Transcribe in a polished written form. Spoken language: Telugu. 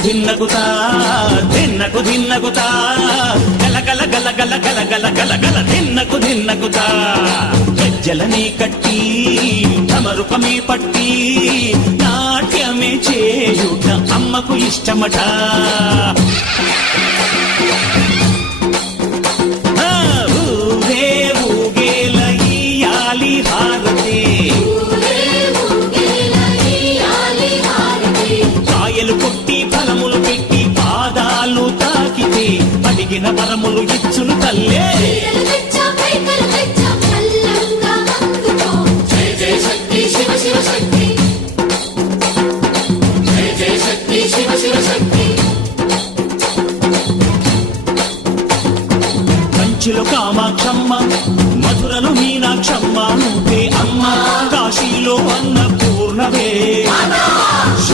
ధిన్నకుతా ధిన్నకు ధిన్నకుతా గల గల గల గల గల గల గల గల ధిన్నకుతా గజ్జలనే కట్టి తమరుపమే పట్టి నాట్యమే చేయుట అమ్మకు ఇష్టమట. ఊరే ఊగేల ఇయ్యాలి హారతి, కాయలు కొట్టి ఫలములు పెట్టి పాదాలు తాకితే అడిగిన వరములు ఇచ్చును తల్లే. కంచిలో కామాక్షమ్మ, మధురలో మీనాక్షమ్మ, నువ్వే అమ్మ, కాశీలో అన్నపూర్ణవే.